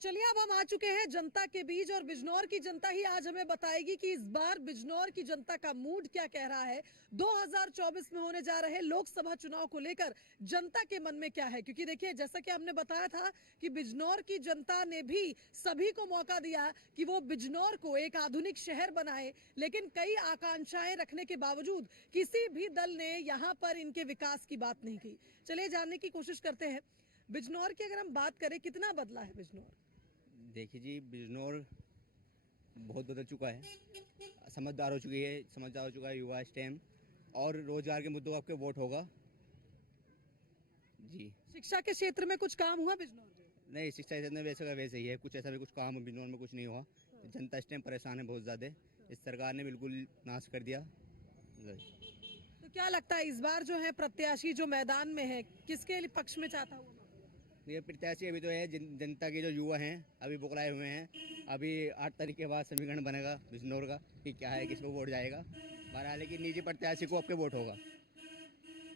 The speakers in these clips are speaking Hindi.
चलिए अब हम आ चुके हैं जनता के बीच और बिजनौर की जनता ही आज हमें बताएगी कि इस बार बिजनौर की जनता का मूड क्या कह रहा है। 2024 में होने जा रहे लोकसभा चुनाव को लेकर जनता के मन में क्या है, क्योंकि देखिए जैसा कि हमने बताया था कि बिजनौर की जनता ने भी सभी को मौका दिया कि वो बिजनौर को एक आधुनिक शहर बनाए, लेकिन कई आकांक्षाएं रखने के बावजूद किसी भी दल ने यहाँ पर इनके विकास की बात नहीं की। चलिए जानने की कोशिश करते हैं बिजनौर की। अगर हम बात करें कितना बदला है बिजनौर? देखिए जी, बिजनौर बहुत बदल चुका है, समझदार हो चुका है युवा इस टाइम, और रोजगार के मुद्दों का आपके वोट होगा जी। शिक्षा के क्षेत्र में कुछ काम हुआ बिजनौर में? नहीं, शिक्षा क्षेत्र में वैसे का वैसे ही है, कुछ ऐसा भी कुछ काम बिजनौर में कुछ नहीं हुआ। जनता इस टाइम परेशान है बहुत ज़्यादा, इस सरकार ने बिल्कुल नाश कर दिया। तो क्या लगता है इस बार जो है प्रत्याशी जो मैदान में है किसके पक्ष में चाहता हुआ? ये प्रत्याशी अभी तो है जनता के जो युवा हैं अभी बुकराए हुए हैं। अभी 8 तारीख के बाद समीकरण बनेगा बिजनौर का कि क्या है, किस पे वोट जाएगा। बहरहाल कि निजी प्रत्याशी को आपके वोट होगा।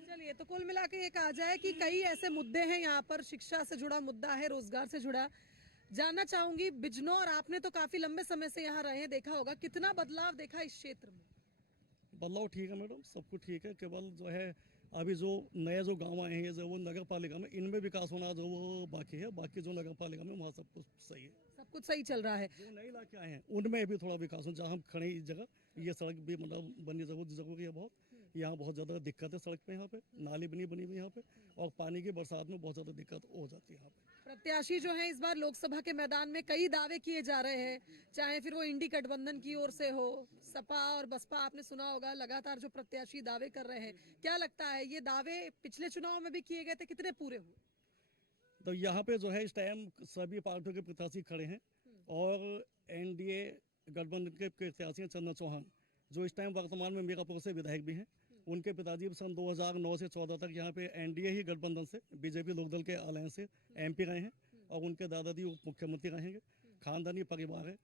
चलिए, तो कुल मिला के ये कहा जाए कि कई ऐसे मुद्दे हैं यहाँ पर, शिक्षा से जुड़ा मुद्दा है, रोजगार से जुड़ा। जानना चाहूंगी बिजनौर, आपने तो काफी लंबे समय से यहाँ रहे, देखा होगा कितना बदलाव देखा इस क्षेत्र में? बदलाव ठीक है मैडम, सब कुछ ठीक है। केवल जो है अभी जो नए जो गांव आए हैं जो वो नगर पालिका में, इनमें विकास होना जो वो बाकी है। बाकी जो नगर पालिका में वहाँ सब कुछ सही है, सब कुछ सही चल रहा है। जो नए इलाके आए हैं उनमें भी थोड़ा विकास हो। जहाँ हम खड़े इस जगह, ये सड़क भी मतलब बननी जरूरी है बहुत। यहाँ बहुत ज़्यादा दिक्कत है सड़क पे, यहाँ पे नाली भी नहीं बनी हुई यहाँ पे, और पानी की बरसात में बहुत ज़्यादा दिक्कत हो जाती है यहाँ पे। प्रत्याशी जो है इस बार लोकसभा के मैदान में कई दावे किए जा रहे हैं, चाहे फिर वो इंडी गठबंधन की ओर से हो, सपा और बसपा, आपने सुना होगा लगातार जो प्रत्याशी दावे कर रहे हैं। क्या लगता है ये दावे पिछले चुनाव में भी किए गए थे, कितने पूरे हुए? तो यहाँ पे जो है इस टाइम सभी पार्टियों के प्रत्याशी खड़े हैं, और एनडीए गठबंधन के प्रत्याशी हैं चंदन चौहान, जो इस टाइम वर्तमान में मीरापुर से विधायक भी हैं। उनके पिताजी सन 2009 से 14 तक यहाँ पे एनडीए ही गठबंधन से बीजेपी लोकदल के अलायंस से एमपी रहे हैं, और उनके दादाजी उप मुख्यमंत्री रहेंगे। खानदानी परिवार है,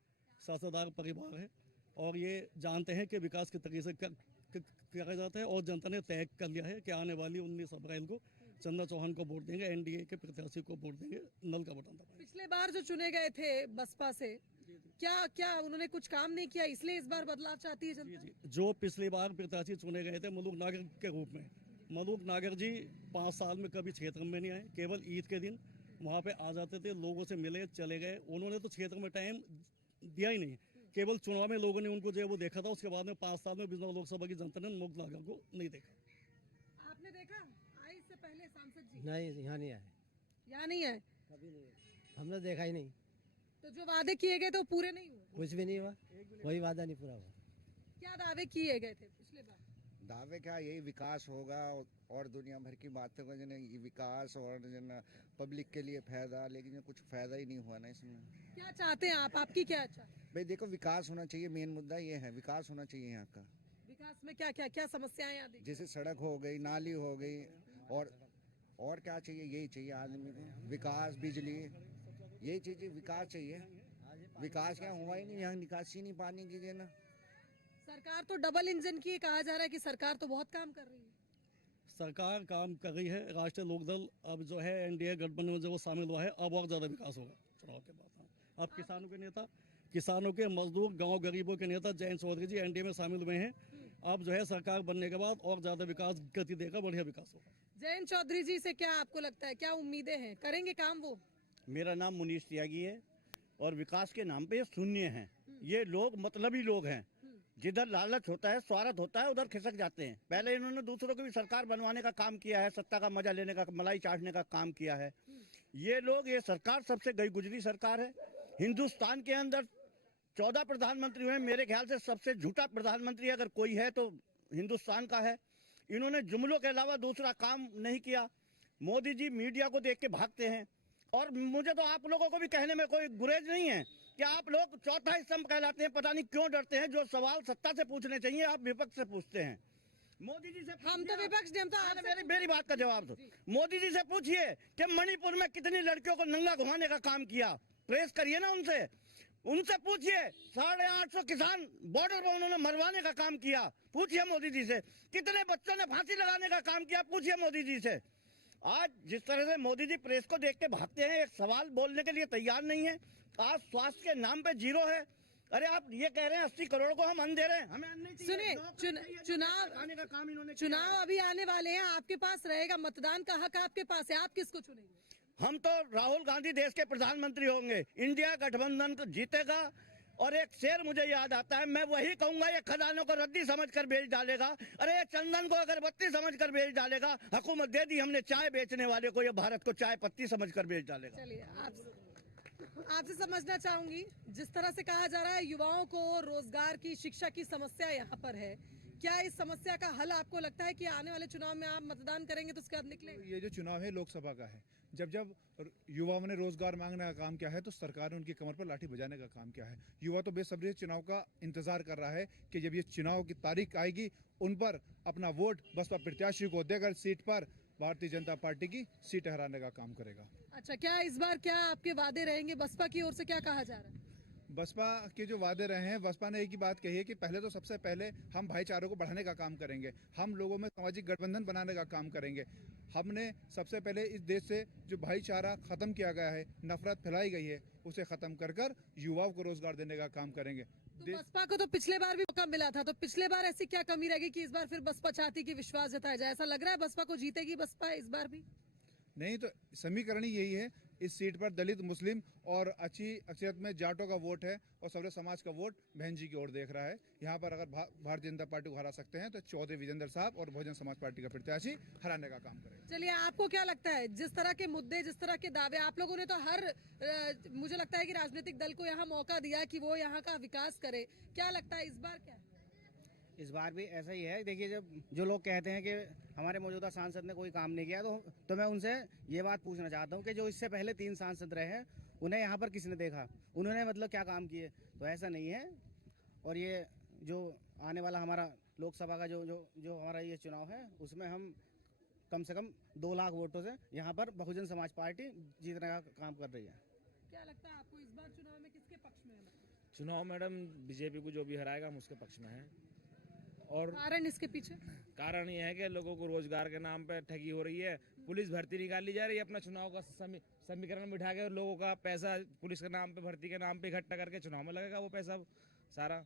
साझेदार परिवार है, और ये जानते हैं कि विकास के तरीके से किया जाता है। और जनता ने तय कर लिया है कि आने वाली 19 अप्रैल को चंदन चौहान को वोट देंगे, एनडीए के प्रत्याशी को वोट देंगे, नल का बटन दबाएंगे। पिछले बार जो चुने गए थे बसपा से, क्या उन्होंने कुछ काम नहीं किया, इसलिए इस बार बदलाव चाहती है जनता? जी, जो पिछली बार प्रत्याशी चुने गए थे मलूक नागर के रूप में, मलूक नागर जी 5 साल में कभी क्षेत्र में नहीं आए, केवल ईद के दिन वहाँ पे आ जाते थे, लोगों से मिले चले गए। उन्होंने तो क्षेत्र में टाइम दिया ही नहीं, केवल चुनाव में लोगों ने उनको जो है वो देखा था। उसके बाद में 5 साल में बिजनौर लोकसभा की जनता ने मलूक नागर को नहीं देखा। आपने देखा आए इससे पहले सांसद जी? नहीं, यहाँ नहीं आए, यहाँ नहीं आए, कभी नहीं, हमने देखा ही नहीं। तो जो वादे किए गए थे वो पूरे नहीं हुए? कुछ भी नहीं हुआ, कोई वादा नहीं पूरा हुआ। क्या दावे किए गए थे पिछले बार? दावे क्या, यही विकास होगा और दुनिया भर की बातें का जन ये विकास और जन पब्लिक के लिए फायदा, लेकिन ये कुछ फायदा ही नहीं हुआ ना इसमें। क्या चाहते हैं आप, आपकी क्या इच्छा? भाई देखो, विकास होना चाहिए, मेन मुद्दा ये है, विकास होना चाहिए यहाँ का। विकास में क्या क्या क्या समस्याएं यहाँ देखी? जैसे सड़क हो गई, नाली हो गई, और क्या चाहिए, यही चाहिए आदमी को, विकास, बिजली, यही चीज़ें विकास चाहिए। विकास क्या हुआ ही नहीं, यहाँ निकासी नहीं पानी की है ना। सरकार तो डबल इंजन की कहा जा रहा है कि सरकार तो बहुत काम कर रही है। सरकार काम कर रही है, राष्ट्रीय लोकदल अब जो है एनडीए गठबंधन में जो वो शामिल हुआ है, अब और ज़्यादा विकास होगा चुनाव के बाद। हाँ, अब किसानों के नेता, किसानों के मजदूर, गांव गरीबों के नेता जयंत चौधरी जी एनडीए में शामिल हुए हैं। अब जो है सरकार बनने के बाद और ज़्यादा विकास गति देगा, बढ़िया विकास होगा। जयंत चौधरी जी से क्या आपको लगता है, क्या उम्मीदें हैं, करेंगे काम वो? मेरा नाम मुनीश त्यागी है, और विकास के नाम पे ये शून्य हैं। ये लोग मतलबी लोग हैं, जिधर लालच होता है, स्वार्थ होता है, उधर खिसक जाते हैं। पहले इन्होंने दूसरों की भी सरकार बनवाने का काम किया है, सत्ता का मजा लेने का, मलाई चाटने का काम किया है। ये लोग, ये सरकार सबसे गई गुजरी सरकार है। हिंदुस्तान के अंदर 14 प्रधानमंत्री हुए, मेरे ख्याल से सबसे झूठा प्रधानमंत्री अगर कोई है तो हिंदुस्तान का है। इन्होंने जुमलों के अलावा दूसरा काम नहीं किया। मोदी जी मीडिया को देख के भागते हैं, और मुझे तो आप लोगों को भी कहने में कोई गुरेज नहीं है कि आप लोग चौथा स्तंभ कहलाते हैं। पता नहीं क्यों डरते हैं, जो सवाल सत्ता से पूछने चाहिए आप विपक्ष से पूछते हैं। मोदी जी से हम तो विपक्ष ने, हम तो मेरी बात का जवाब दो। मोदी जी से पूछिए कि मणिपुर में कितनी लड़कियों को नंगा घुमाने का काम किया, प्रेस करिए ना उनसे पूछिए। 850 किसान बॉर्डर पर उन्होंने मरवाने का काम किया, पूछिए मोदी जी से। कितने बच्चों ने फांसी लगाने का काम किया, पूछिए मोदी जी से। आज जिस तरह से मोदी जी प्रेस को देख के भागते हैं, एक सवाल बोलने के लिए तैयार नहीं है। आज स्वास्थ्य के नाम पे जीरो है। अरे आप ये कह रहे हैं 80 करोड़ को हम अन्न दे रहे हैं, हमें अन्न नहीं चाहिए। सुनिए, नौकरी चाहिए, चुनाव आने का काम इन्होंने किया चुनाव है। अभी आने वाले हैं, आपके पास रहेगा मतदान का हक, आपके पास है, आप किसको चुनेंगे? हम तो राहुल गांधी देश के प्रधानमंत्री होंगे, इंडिया गठबंधन को जीतेगा। और एक शेर मुझे याद आता है, मैं वही कहूंगा, ये खदानों को रद्दी समझकर बेच डालेगा। अरे ये चंदन को अगरबत्ती समझकर बेच डालेगा। हुकूमत दे दी हमने चाय बेचने वाले को, ये भारत को चाय पत्ती समझकर बेच डालेगा। चलिए, आपसे समझना चाहूंगी, जिस तरह से कहा जा रहा है युवाओं को रोजगार की, शिक्षा की समस्या यहाँ पर है, क्या इस समस्या का हल आपको लगता है कि आने वाले चुनाव में आप मतदान करेंगे तो उसके बाद निकलेंगे? ये जो चुनाव है लोकसभा का है, जब युवाओं ने रोजगार मांगने का काम किया है तो सरकार ने उनकी कमर पर लाठी बजाने का काम किया है। युवा तो बेसब्री से चुनाव का इंतजार कर रहा है कि जब ये चुनाव की तारीख आएगी उन पर अपना वोट बसपा प्रत्याशी को देकर सीट पर भारतीय जनता पार्टी की सीट हराने का काम करेगा। अच्छा, क्या इस बार क्या आपके वादे रहेंगे? बसपा की ओर से क्या कहा जा रहा है? बसपा के जो वादे रहे हैं, बसपा ने एक ही बात कही है कि पहले तो सबसे पहले हम भाईचारे को बढ़ाने का काम करेंगे, हम लोगों में सामाजिक गठबंधन बनाने का काम करेंगे। हमने सबसे पहले इस देश से जो भाईचारा खत्म किया गया है, नफरत फैलाई गई है, उसे खत्म कर कर युवाओं को रोजगार देने का काम करेंगे। तो बसपा को तो पिछले बार भी मौका मिला था, तो पिछले बार ऐसी क्या कमी रहेगी कि इस बार फिर बसपा चाहती कि विश्वास जताया जाए? ऐसा लग रहा है बसपा को जीतेगी बसपा इस बार भी? नहीं तो समीकरण ही यही है, इस सीट पर दलित, मुस्लिम और अच्छी अक्सरियत में जाटों का वोट है और सभ्य समाज का वोट बहन जी की ओर देख रहा है। यहाँ पर अगर भारतीय जनता पार्टी को हरा सकते हैं तो चौधरी विजेंद्र साहब और बहुजन समाज पार्टी का प्रत्याशी हराने का काम करेंगे। चलिए, आपको क्या लगता है, जिस तरह के मुद्दे, जिस तरह के दावे, आप लोगों ने तो मुझे लगता है कि राजनीतिक दल को यहाँ मौका दिया कि वो यहाँ का विकास करे, क्या लगता है इस बार क्या है? इस बार भी ऐसा ही है। देखिए, जब जो लोग कहते हैं कि हमारे मौजूदा सांसद ने कोई काम नहीं किया, तो मैं उनसे ये बात पूछना चाहता हूँ कि जो इससे पहले 3 सांसद रहे हैं उन्हें यहाँ पर किसने देखा, उन्होंने मतलब क्या काम किए? तो ऐसा नहीं है। और ये जो आने वाला हमारा लोकसभा का जो हमारा ये चुनाव है, उसमें हम कम से कम 2 लाख वोटों से यहाँ पर बहुजन समाज पार्टी जीतने का काम कर रही है। क्या लगता है आपको इस बार चुनाव में किसके पक्ष में है? चुनाव मैडम बीजेपी को जो भी हराएगा हम उसके पक्ष में हैं। और कारण इसके पीछे? कारण ये है कि लोगों को रोजगार के नाम पे ठगी हो रही है, पुलिस भर्ती निकाली जा रही है, अपना चुनाव का समीकरण बिठा के लोगों का पैसा पुलिस के नाम पे, भर्ती के नाम पे इकट्ठा करके चुनाव में लगेगा वो पैसा सारा।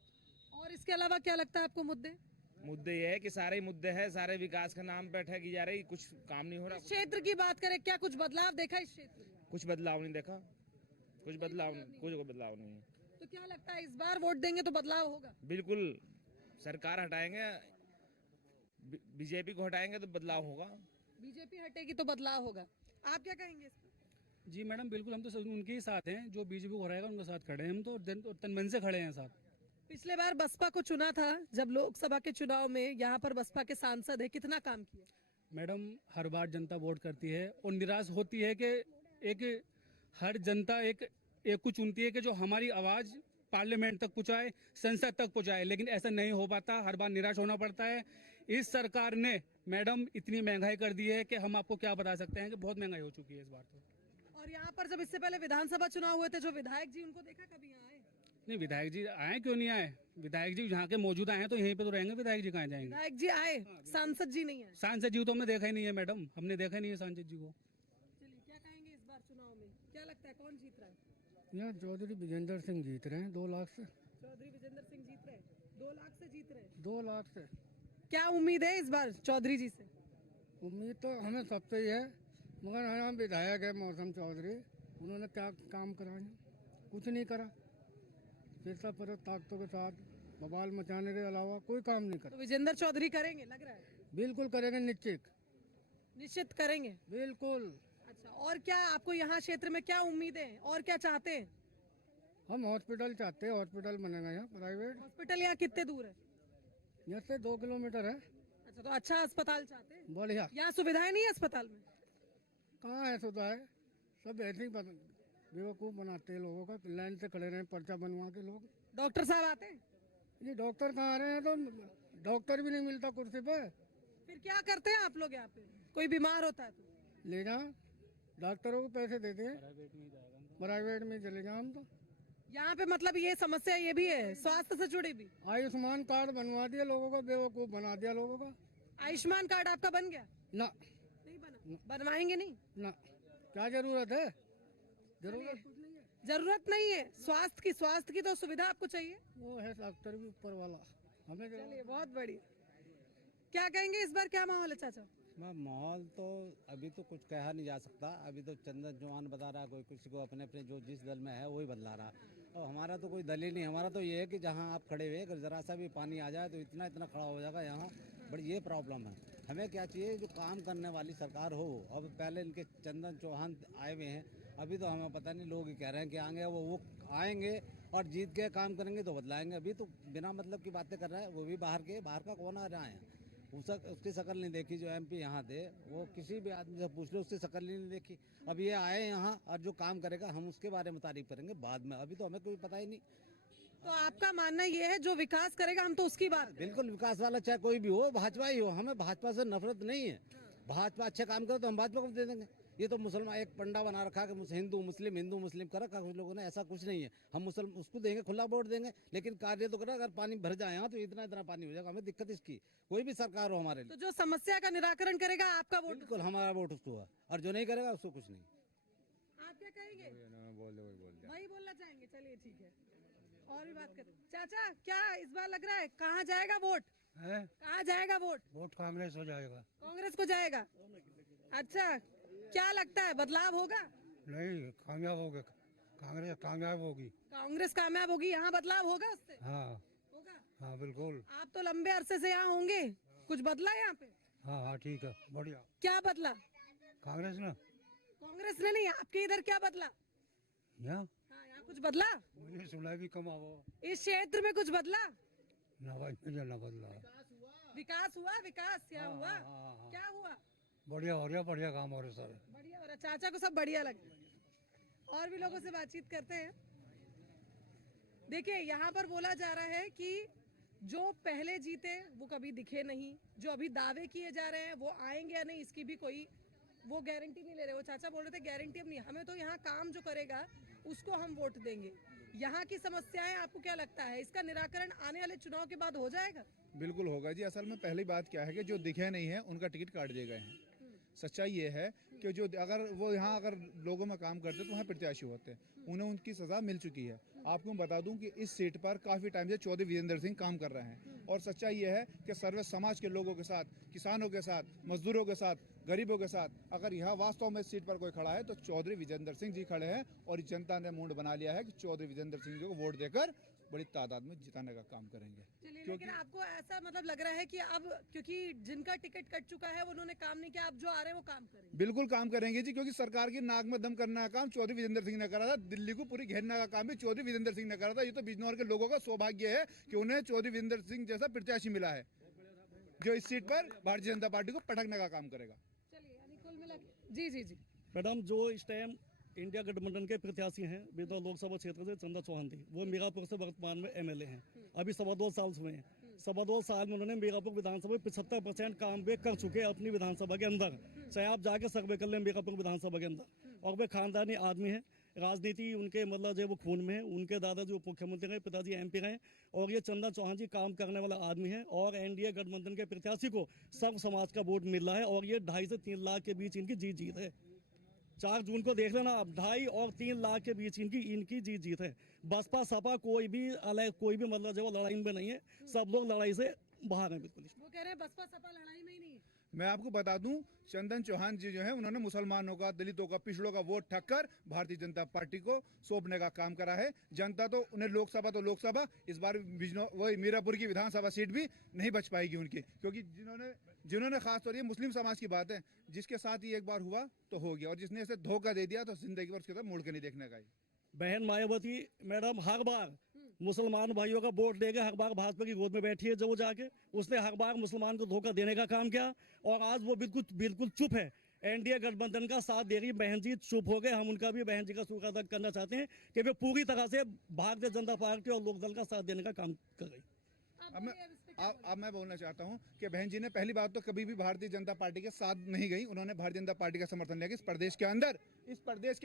और इसके अलावा क्या लगता है आपको मुद्दे ये है कि सारे मुद्दे हैं, सारे विकास के नाम पे ठगी जा रही, कुछ काम नहीं हो रहा। क्षेत्र की बात करें, क्या कुछ बदलाव देखा इस क्षेत्र में? कुछ बदलाव नहीं देखा, कुछ बदलाव नहीं है। तो क्या लगता है इस बार वोट देंगे तो बदलाव होगा? बिल्कुल, सरकार हटाएंगे, बीजेपी को हटाएंगे तो बदलाव होगा। बीजेपी हटेगी तो बदलाव होगा, आप क्या कहेंगे इस पर? जी मैडम, बिल्कुल हम तो उनके ही साथ हैं, जो बीजेपी को हराएगा उनके साथ खड़े हैं, हम तो तन मन से खड़े हैं साथ। पिछले बार बसपा को चुना था, जब लोकसभा के चुनाव में यहाँ पर बसपा के सांसद है, कितना काम किया? मैडम, हर बार जनता वोट करती है और निराश होती है कि हर जनता एक को चुनती है कि जो हमारी आवाज़ पार्लियामेंट तक पहुँचाए, संसद तक पहुँचाए, लेकिन ऐसा नहीं हो पाता, हर बार निराश होना पड़ता है। इस सरकार ने मैडम इतनी महंगाई कर दी है कि हम आपको क्या बता सकते हैं कि बहुत महंगाई हो चुकी है इस बार तो। और यहाँ पर जब इससे पहले विधानसभा चुनाव हुए थे, जो विधायक जी, उनको देखा कभी यहाँ आए? नहीं, विधायक जी आए क्यों नहीं आए? विधायक जी यहाँ के मौजूदा हैं तो यहीं पे तो रहेंगे, विधायक जी कहाँ जाएंगे? विधायक जी आए, सांसद जी नहीं आए। सांसद जी तो हमने देखा ही नहीं है मैडम, हमने देखा ही नहीं है सांसद जी को। चलिए, क्या कहेंगे इस बार चुनाव में, क्या लगता है कौन जीत रहा है? यहाँ चौधरी विजेंद्र सिंह जीत रहे हैं 2 लाख से। चौधरी विजेंद्र सिंह जीत रहे हैं 2 लाख से जीत रहे हैं। 2 लाख से क्या उम्मीद है इस बार चौधरी जी से? उम्मीद तो हमें सबसे ही है, मगर यहाँ विधायक है मौसम चौधरी, उन्होंने क्या काम करा? कुछ नहीं करा, फिरता पर ताकतों के साथ बवाल मचाने के अलावा कोई काम नहीं तो करा। विजेंद्र चौधरी करेंगे, लग रहा है? बिल्कुल करेंगे, निश्चित करेंगे। बिल्कुल। अच्छा, और क्या आपको यहाँ क्षेत्र में क्या उम्मीदें हैं और क्या चाहते हैं? हम हॉस्पिटल चाहते हैं, हॉस्पिटल बनेगा यहाँ प्राइवेट। हॉस्पिटल यहाँ कितने दूर है? यहाँ से 2 किलोमीटर है। अच्छा, तो अच्छा अस्पताल चाहते हैं? बढ़िया। यहाँ सुविधाएं नहीं है अस्पताल में? कहाँ है सुविधाएं? सब ऐसे ही बेवकूफ़ बनाते हैं लोगों का, लाइन से खड़े रहे, पर्चा बनवा के लोग। डॉक्टर साहब आते हैं? ये डॉक्टर कहाँ आ रहे हैं, तो डॉक्टर भी नहीं मिलता कुर्सी पे। फिर क्या करते हैं आप लोग यहाँ पे? कोई बीमार होता है तो ले जाओ, डॉक्टरों को पैसे देते हैं, प्राइवेट में चले जाओ। हम तो यहाँ पे मतलब ये समस्या ये भी है, स्वास्थ्य से जुड़ी भी। आयुष्मान कार्ड बनवा दिया लोगों को, बेवकूफ़ बना दिया लोगों का। आयुष्मान कार्ड आपका बन गया? ना, नहीं बना। बनवाएंगे नहीं? ना, क्या जरूरत है? जरूरत कुछ नहीं है। जरूरत नहीं है स्वास्थ्य की तो सुविधा आपको चाहिए। वो है डॉक्टर भी ऊपर वाला, हमें चलिए बहुत बढ़िया। क्या कहेंगे इस बार क्या माहौल है चाचा? माहौल तो अभी तो कुछ कहा नहीं जा सकता। अभी तो चंदन चौहान बता रहा, कोई किसी को अपने अपने जो जिस दल में है वही बदला रहा। और हमारा तो कोई दल ही नहीं, हमारा तो ये है कि जहाँ आप खड़े हुए अगर ज़रा सा भी पानी आ जाए तो इतना इतना खड़ा हो जाएगा यहाँ। बड़ी ये प्रॉब्लम है। हमें क्या चाहिए, जो काम करने वाली सरकार हो। अब पहले इनके चंदन चौहान आए हुए हैं, अभी तो हमें पता नहीं, लोग कह रहे हैं कि आएंगे, वो आएंगे और जीत के काम करेंगे तो बदलाएंगे। अभी तो बिना मतलब की बातें कर रहे हैं, वो भी बाहर का कौन आ रहा है। उसकी शक्ल नहीं देखी। जो एमपी यहाँ थे वो किसी भी आदमी से पूछ लो, उसकी शक्ल ही नहीं देखी। अब ये आए यहाँ और जो काम करेगा हम उसके बारे में तारीफ करेंगे बाद में, अभी तो हमें कोई पता ही नहीं। तो आपका मानना ये है जो विकास करेगा हम तो उसकी बात? बिल्कुल, विकास वाला चाहे कोई भी हो, भाजपा ही हो, हमें भाजपा से नफरत नहीं है। भाजपा अच्छे काम करे तो हम भाजपा को दे देंगे। ये तो मुसलमान एक पंडा बना रखा कि हिंदू मुस्लिम कर रखा कुछ लोगों ने, ऐसा कुछ नहीं है। हम मुसलमान उसको देंगे, खुला वोट देंगे, लेकिन कार्य तो करें। अगर पानी भर जाए यहाँ तो इतना इतना पानी हो जाएगा, हमें दिक्कत इसकी। कोई भी सरकार हो हमारे लिए, तो जो समस्या का निराकरण करेगा आपका वोट? बिल्कुल हमारा वोट उसको है, और जो नहीं करेगा उसको कुछ नहीं। आप क्या कहेंगे? वही बोलना चाहेंगे? चलिए ठीक है, और भी बात करें। चाचा क्या इस बार लग रहा है कहाँ जाएगा वोट? कहाँ जाएगा वोट? वोट कांग्रेस हो जाएगा। कांग्रेस को जाएगा? अच्छा, क्या लगता है बदलाव होगा? नहीं, कामयाब होगा, कांग्रेस कामयाब होगी। कांग्रेस कामयाब होगी, यहाँ बदलाव होगा उससे? हाँ होगा। हाँ बिल्कुल। आप तो लंबे अरसे से यहाँ होंगे, कुछ बदला यहाँ पे? हाँ हाँ ठीक है, बढ़िया। क्या बदला? कांग्रेस ना, कांग्रेस ने नहीं, आपके इधर क्या बदला? यहाँ हाँ, यहाँ कुछ बदला? मुझे सुना भी कम आओ इस क्षेत्र में कुछ बदला? ना भाई, मुझे ना बदला। विकास हुआ? विकास क्या हुआ? हाँ। क्या हुआ? बढ़िया हो रहा, बढ़िया काम हो रहा सर। बढ़िया हो रहा। चाचा को सब बढ़िया लगे। और भी लोगों से बातचीत करते हैं। देखिए यहाँ पर बोला जा रहा है कि जो पहले जीते वो कभी दिखे नहीं, जो अभी दावे किए जा रहे हैं वो आएंगे या नहीं इसकी भी कोई वो गारंटी नहीं ले रहे। वो चाचा बोल रहे थे गारंटी अब नहीं, हमें तो यहाँ काम जो करेगा उसको हम वोट देंगे। यहाँ की समस्याएं आपको क्या लगता है इसका निराकरण आने वाले चुनाव के बाद हो जाएगा? बिल्कुल होगा जी। असल में पहली बात क्या है कि जो दिखे नहीं है उनका टिकट काट दिए गए हैं। सच्चाई ये है कि जो अगर वो यहाँ अगर लोगों में काम करते तो वहाँ प्रत्याशी होते हैं, उन्हें उनकी सज़ा मिल चुकी है। आपको मैं बता दूं कि इस सीट पर काफ़ी टाइम से चौधरी विजेंद्र सिंह काम कर रहे हैं, और सच्चाई ये है कि सर्व समाज के लोगों के साथ, किसानों के साथ, मजदूरों के साथ, गरीबों के साथ अगर यहाँ वास्तव में इस सीट पर कोई खड़ा है तो चौधरी विजेंद्र सिंह जी खड़े हैं। और जनता ने मूड बना लिया है कि चौधरी विजेंद्र सिंह जी को वोट देकर बड़ी तादाद में जिताने का काम करेंगे। चलिए, लेकिन आपको ऐसा मतलब लग रहा है कि अब क्योंकि जिनका टिकट कट चुका है उन्होंने काम नहीं किया, अब जो आ रहे हैं वो काम करेंगे? बिल्कुल काम करेंगे जी, क्योंकि सरकार की नाक में दम करने का काम चौधरी विजेंद्र सिंह ने करा था। दिल्ली को पूरी घेरने का काम भी चौधरी विजेंद्र सिंह ने करा था। ये तो बिजनौर के लोगों का सौभाग्य है कि उन्हें चौधरी विजेंद्र सिंह जैसा प्रत्याशी मिला है जो इस सीट पर भारतीय जनता पार्टी को पटकने का काम करेगा। चलिए, यानी कुल मिला के जी मैडम, जो इस टाइम इंडिया गठबंधन के प्रत्याशी हैं बिजनौर लोकसभा क्षेत्र से चंदा चौहान थी, वो मीरापुर से वर्तमान में एमएलए हैं। अभी 2.25 साल हुए हैं। 2.25 साल में उन्होंने मीरापुर विधानसभा में 75% काम वे कर चुके हैं अपनी विधानसभा के अंदर। चाहे आप जाके सर्वे कर लें मीरापुर विधानसभा के अंदर, और वे खानदानी आदमी हैं। राजनीति उनके मतलब जो वो खून में है। उनके दादाजी उप मुख्यमंत्री रहे, पिताजी एमपी रहे, और ये चंदा चौहान जी काम करने वाला आदमी है। और एनडीए गठबंधन के प्रत्याशी को सब समाज का वोट मिल रहा है, और ये 2.5 से 3 लाख के बीच इनकी जीत है। 4 जून को देख लेना आप, 2.5 और 3 लाख के बीच इनकी जीत है। बसपा सपा कोई भी मतलब जो लड़ाई में नहीं है, सब लोग लड़ाई से बाहर हैं। बिल्कुल वो कह रहे हैं बसपा सपा लड़ाई में ही नहीं है। मैं आपको बता दूं, चंदन चौहान जी जो है उन्होंने मुसलमानों का, दलितों का, पिछड़ों का वोट ठग कर भारतीय जनता पार्टी को सौंपने का काम करा है। जनता तो उन्हें लोकसभा इस बार वही मीरापुर की विधानसभा सीट भी नहीं बच पाएगी उनकी, क्योंकि जिन्होंने खासतौर ये मुस्लिम समाज की बात है, जिसके साथ ही एक बार हुआ तो हो गया, और जिसने इसे धोखा दे दिया तो जिंदगी भर उसके तरफ मुड़ के नहीं देखने का। बहन मायावती मैडम हर बार मुसलमान भाइयों का वोट देके हर बार भाजपा की गोद में बैठी है। जो वो जाके उसने हर बार मुसलमान को धोखा देने का काम किया, और आज वो बिल्कुल चुप है। एनडीए गठबंधन का साथ दे रही बहन जी चुप हो गए। हम उनका भी बहन जी का शुक्र अदा करना चाहते हैं कि वे पूरी तरह से भारतीय जनता पार्टी और लोकदल का साथ देने का काम कर रही। अब मैं बोलना चाहता हूं कि बहन जी ने पहली बात तो कभी भी भारतीय जनता पार्टी के साथ नहीं गई। उन्होंने भारतीय जनता पार्टी का समर्थन लिया कि इस प्रदेश के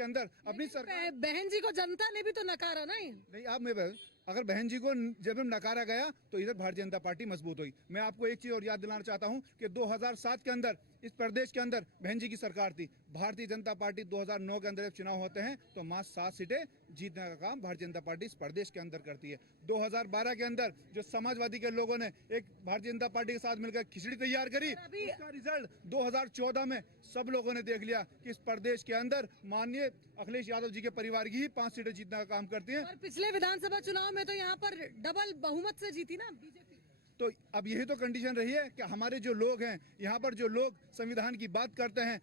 अंदर अपनी सरकार। बहन जी को जनता ने भी तो नकारा नहीं। आप अगर बहन जी को जब नकारा गया तो इधर भारतीय जनता पार्टी मजबूत हुई। मैं आपको एक चीज और याद दिलाना चाहता हूं कि 2007 के अंदर इस प्रदेश के अंदर बहन जी की सरकार थी। भारतीय जनता पार्टी 2009 के अंदर जब चुनाव होते हैं तो मात्र 7 सीटें जीतने का काम भारतीय जनता पार्टी इस प्रदेश के अंदर करती है। 2012 के अंदर जो समाजवादी के लोगों ने एक भारतीय जनता पार्टी के साथ मिलकर खिचड़ी तैयार करी, उसका रिजल्ट 2014 में सब लोगों ने देख लिया कि इस प्रदेश के अंदर माननीय अखिलेश यादव जी के परिवार की ही 5 सीटें जीतने का काम करती हैं। और पिछले विधानसभा चुनाव में तो यहाँ पर डबल बहुमत से जीती ना बीजेपी। तो अब यही तो कंडीशन रही है कि हमारे जो लोग हैं, यहाँ पर जो लोग संविधान की बात करते हैं,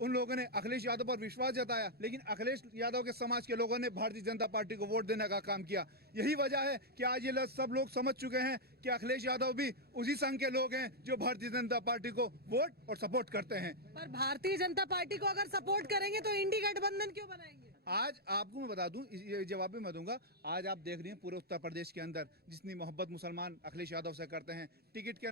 उन लोगों ने अखिलेश यादव पर विश्वास जताया, लेकिन अखिलेश यादव के समाज के लोगों ने भारतीय जनता पार्टी को वोट देने का काम किया। यही वजह है कि आज ये सब लोग समझ चुके हैं कि अखिलेश यादव भी उसी संघ के लोग हैं जो भारतीय जनता पार्टी को वोट और सपोर्ट करते हैं। पर भारतीय जनता पार्टी को अगर सपोर्ट करेंगे तो इंडी गठबंधन क्यों बनाएंगे? आज आपको मैं बता दूं, ये जवाब भी मैं दूंगा। आज आप देख रही हैं पूरे उत्तर प्रदेश के अंदर जितनी मोहब्बत मुसलमान अखिलेश यादव से करते हैं, टिकट के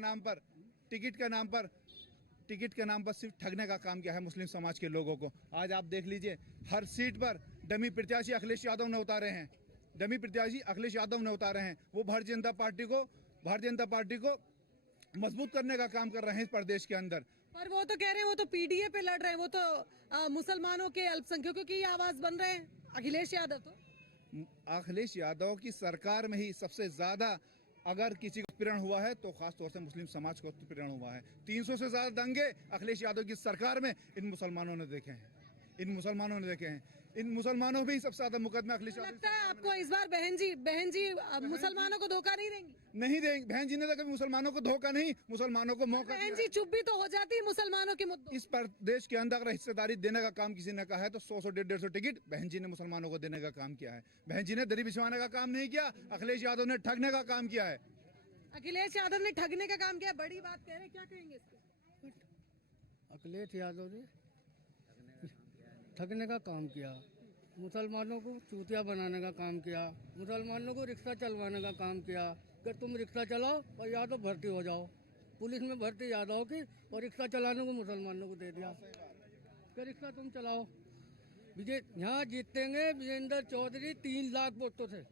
नाम पर सिर्फ ठगने का काम किया है मुस्लिम समाज के लोगों को। आज आप देख लीजिए हर सीट पर डमी प्रत्याशी अखिलेश यादव ने उतारे हैं, वो भारतीय जनता पार्टी को मजबूत करने का काम कर रहे हैं इस प्रदेश के अंदर। पर वो तो कह रहे हैं वो तो पीडीए पे लड़ रहे हैं, वो तो मुसलमानों के अल्पसंख्यकों की आवाज बन रहे हैं अखिलेश यादव। तो अखिलेश यादव की सरकार में ही सबसे ज्यादा अगर किसी को उत्पीड़न हुआ है तो खास तौर से मुस्लिम समाज को उत्पीड़न हुआ है। 300 से ज्यादा दंगे अखिलेश यादव की सरकार में इन मुसलमानों ने देखे हैं। इन मुसलमानों भी सबसे ज्यादा मुकदमे अखिलेश यादव। लगता है आपको इस बार बहन जी मुसलमानों को धोखा नहीं देंगी? नहीं देंगे। बहन जी ने तो कभी मुसलमानों को धोखा नहीं, मुसलमानों को मौका बहन जी चुप भी तो हो जाती है मुसलमानों के मुद्दों। इस प्रदेश के अंदर अगर हिस्सेदारी देने का काम किसी ने कहा है तो 100-150 टिकट बहन जी ने मुसलमानों को देने का काम किया है। बहन जी ने दरी बिछवाने का काम नहीं किया, अखिलेश यादव ने ठगने का काम किया है। अखिलेश यादव ने ठगने का काम किया, बड़ी बात कह रहे हैं, क्या कहेंगे इसको? अखिलेश यादव ने ठगने का काम किया, मुसलमानों को चूतिया बनाने का काम किया, मुसलमानों को रिक्शा चलवाने का काम किया कि तुम रिक्शा चलाओ और यादव भर्ती हो जाओ। पुलिस में भर्ती यादव की और रिक्शा चलाने को मुसलमानों को दे दिया कि रिक्शा तुम चलाओ। यहाँ जीतेंगे विजेंद्र चौधरी 3 लाख वोटों से।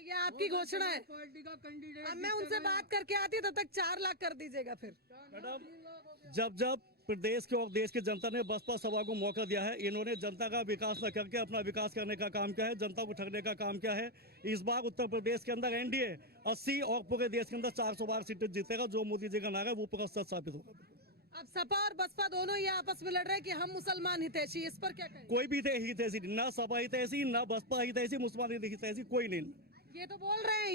ये आपकी घोषणा है। पार्टी का कैंडिडेट अब मैं उनसे बात करके आती हूँ, तब तक 4 लाख कर दीजिएगा। फिर मैडम, जब प्रदेश के और देश की जनता ने बसपा सभा को मौका दिया है, इन्होंने जनता का विकास न करके अपना विकास करने का काम किया है, जनता को ठगने का काम किया है। इस बार उत्तर प्रदेश के अंदर एनडीए 80 और पूरे देश के अंदर 412 सीटें जीतेगा। जो मोदी जी का नारा है वो पूरा सच साबित होगा। अब सपा और बसपा दोनों ये आपस में लड़ रहे हैं कि हम मुसलमान हितैषी, इस पर क्या कहें? कोई भी हितैषी नहीं, ना सपा हितैषी, ना बसपा हितैषी, मुसलमान हितैषी कोई नहीं। ये तो बोल रहे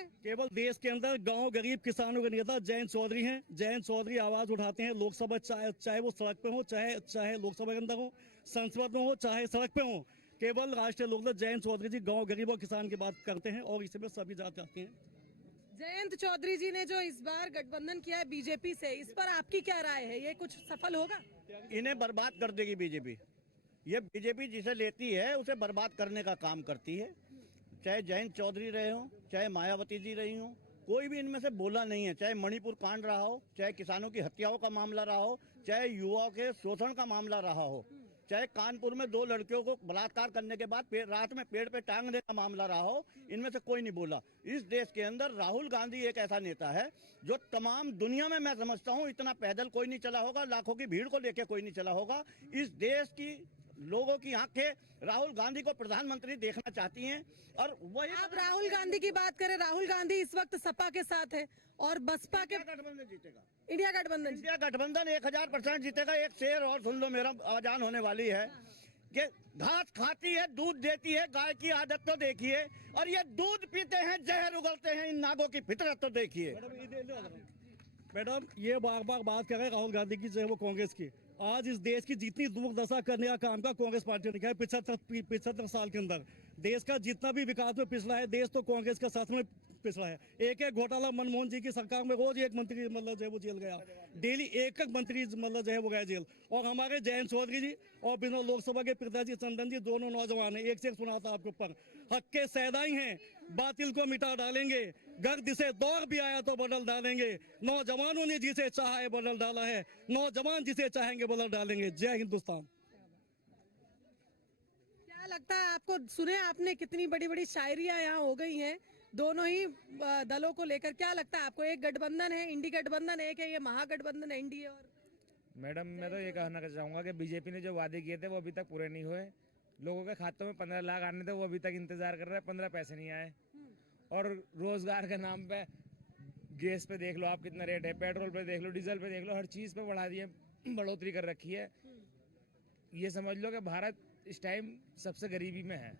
हैं। केवल देश के अंदर गांव गरीब किसानों के नेता जयंत चौधरी हैं। जयंत चौधरी आवाज उठाते हैं लोकसभा, चाहे वो सड़क पे हो, चाहे लोकसभा के अंदर हो, संसद में हो, चाहे सड़क पे हो। केवल राष्ट्रीय लोकदल जयंत चौधरी जी गांव गरीब और किसान की बात करते हैं और इसमें सभी जात जाते हैं। जयंत चौधरी जी ने जो इस बार गठबंधन किया है बीजेपी से, इस पर आपकी क्या राय है? ये कुछ सफल होगा? इन्हें बर्बाद कर देगी बीजेपी। ये बीजेपी जिसे लेती है उसे बर्बाद करने का काम करती है। चाहे जयंत चौधरी रहे हो, चाहे मायावती जी रही हो, कोई भी इनमें से बोला नहीं है। चाहे मणिपुर कांड रहा हो, चाहे किसानों की हत्याओं का मामला रहा हो, चाहे युवाओं के शोषण का मामला रहा हो, चाहे कानपुर में 2 लड़कियों को बलात्कार करने के बाद रात में पेड़ पे टांगने का मामला रहा हो, इनमें से कोई नहीं बोला। इस देश के अंदर राहुल गांधी एक ऐसा नेता है जो तमाम दुनिया में, मैं समझता हूँ, इतना पैदल कोई नहीं चला होगा, लाखों की भीड़ को लेकर कोई नहीं चला होगा। इस देश की लोगों की आंखें राहुल गांधी को प्रधानमंत्री देखना चाहती हैं। और वही आप राहुल गांधी की बात करें, राहुल गांधी इस वक्त सपा के साथ है और बसपा के गठबंधन जीतेगा। इंडिया गठबंधन 1000% जीतेगा। एक शेर और सुन लो, मेरा आजान होने वाली है कि घास खाती है, दूध देती है, गाय की आदत तो देखिए, और ये दूध पीते हैं, जहर उगलते हैं, इन नागों की फितरत तो देखिए। मैडम, ये बार बार बात कर रहे हैं राहुल गांधी की, चाहे वो कांग्रेस की। आज इस देश की जितनी दुर्दशा करने का काम का कांग्रेस पार्टी ने किया है 75 साल के अंदर। देश का जितना भी विकास में पिछड़ा है देश, तो कांग्रेस का शासन में पिछड़ा है। एक घोटाला मनमोहन जी की सरकार में रोज एक मंत्री मतलब जो है वो जेल गया, डेली एक मंत्री मतलब जो है वो गया जेल। और हमारे जयंत चौधरी जी और बिना लोकसभा के प्रत्याशी चंदन जी दोनों नौजवान हैं, एक से एक सुनाता आपके ऊपर, हक के सैदाई हैं, बातिल को मिटा डालेंगे, गर्द से दौर भी आया तो बदल डालेंगे, नौजवानों ने जिसे चाहा है बदल डाला है, नौजवान जिसे चाहेंगे बदल डालेंगे। जय हिंदुस्तान। क्या लगता है आपको? सुने आपने कितनी बड़ी बड़ी शायरियां यहाँ हो गई हैं दोनों ही दलों को लेकर। क्या लगता है आपको? एक गठबंधन है, इंडी गठबंधन, एक है ये महागठबंधन है एनडीए। और मैडम मैं तो ये कहना चाहूँगा कि बीजेपी ने जो वादे किए थे वो अभी तक पूरे नहीं हुए। लोगों के खातों में 15 लाख आने थे, वो अभी तक इंतजार कर रहे हैं, 15 पैसे नहीं आए। और रोजगार के नाम पे गैस पे देख लो आप कितना रेट है, पेट्रोल पे देख लो, डीजल पे देख लो, हर चीज़ पे बढ़ा दिए, बढ़ोतरी कर रखी है। ये समझ लो कि भारत इस टाइम सबसे गरीबी में है।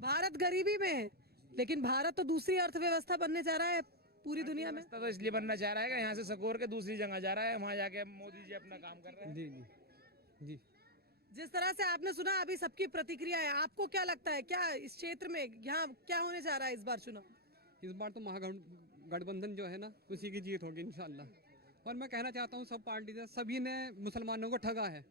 भारत गरीबी में है, लेकिन भारत तो दूसरी अर्थव्यवस्था बनने जा रहा है पूरी दुनिया में। तो इसलिए बनना चाह रहा है कि यहाँ से सकोर के दूसरी जगह जा रहा है, वहाँ जाके मोदी जी अपना काम कर रहे हैं। जी जी जी। जिस तरह से आपने सुना अभी सबकी प्रतिक्रिया है, आपको क्या लगता है, क्या इस क्षेत्र में यहाँ क्या होने जा रहा है इस बार चुनाव? इस बार तो महागठबंधन जो है ना, उसी की जीत होगी इंशाल्लाह। और मैं कहना चाहता हूँ सब पार्टी से, सभी ने मुसलमानों को ठगा है।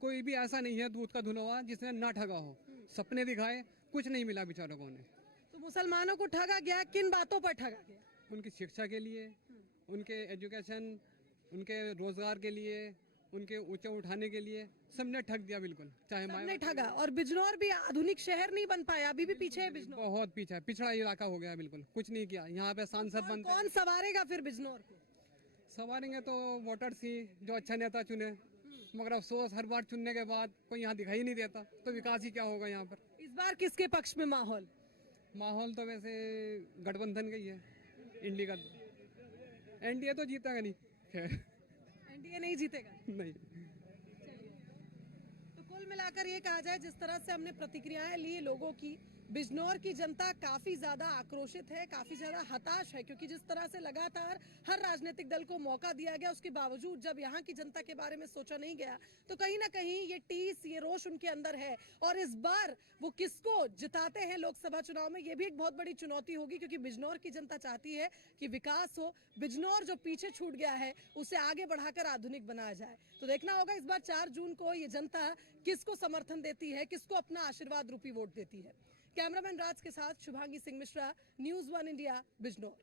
कोई भी ऐसा नहीं है दूध का धुला हुआ जिसने ना ठगा हो। सपने दिखाए, कुछ नहीं मिला बेचारों को। तो मुसलमानों को ठगा गया, किन बातों पर ठगा गया? उनकी शिक्षा के लिए, उनके एजुकेशन, उनके रोजगार के लिए, उनके ऊंचे उठाने के लिए सबने ठग दिया बिल्कुल। चाहे सबने ठगा। और बिजनौर भी आधुनिक शहर नहीं बन पाया, अभी भी पीछे है बिजनौर। बहुत पीछे है, पिछड़ा इलाका हो गया बिल्कुल, कुछ नहीं किया। यहाँ पे सांसद बनते, कौन सवारेगा फिर बिजनौर को? सवारेंगे तो वोटर्स ही, जो अच्छा नेता चुने। मगर अफसोस हर बार चुनने के बाद कोई यहाँ दिखाई नहीं देता, तो विकास ही क्या होगा यहाँ पर। इस बार किसके पक्ष में माहौल? माहौल तो वैसे गठबंधन का ही है, इंडी का। एनडीए तो जीतेगा नहीं, खैर एनडीए नहीं जीतेगा। नहीं। तो कुल मिलाकर ये कहा जाए, जिस तरह से हमने प्रतिक्रियाएं ली लोगों की, बिजनौर की जनता काफी ज्यादा आक्रोशित है, काफी ज्यादा हताश है, क्योंकि जिस तरह से लगातार हर राजनीतिक दल को मौका दिया गया, उसके बावजूद जब यहाँ की जनता के बारे में सोचा नहीं गया, तो कहीं ना कहीं ये टीस, ये रोष उनके अंदर है। और इस बार वो किसको जिताते हैं लोकसभा चुनाव में, ये भी एक बहुत बड़ी चुनौती होगी, क्योंकि बिजनौर की जनता चाहती है कि विकास हो, बिजनौर जो पीछे छूट गया है उसे आगे बढ़ाकर आधुनिक बनाया जाए। तो देखना होगा इस बार 4 जून को ये जनता किसको समर्थन देती है, किसको अपना आशीर्वाद रूपी वोट देती है। कैमरामैन राज के साथ शुभांगी सिंह मिश्रा, न्यूज़ 1 इंडिया, बिजनौर।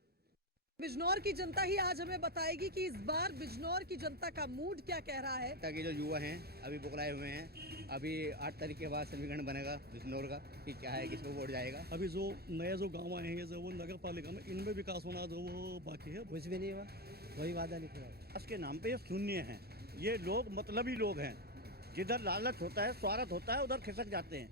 बिजनौर की जनता ही आज हमें बताएगी कि इस बार बिजनौर की जनता का मूड क्या कह रहा है। ताकि जो युवा हैं अभी बुकराए हुए हैं, अभी 8 तारीख के बाद समीकरण बनेगा बिजनौर का कि क्या है, किसको वोट जाएगा। अभी जो नए जो गाँव आए हैं, जो वो नगर पालिका में, इनमें विकास होना जो वो बाकी है, कुछ भी नहीं हुआ, वही वादा लिखा है। विकास के नाम पे ये शून्य हैं। ये लोग मतलबी लोग हैं। जिधर लालच होता है, स्वार्थ होता है, उधर खिसक जाते हैं।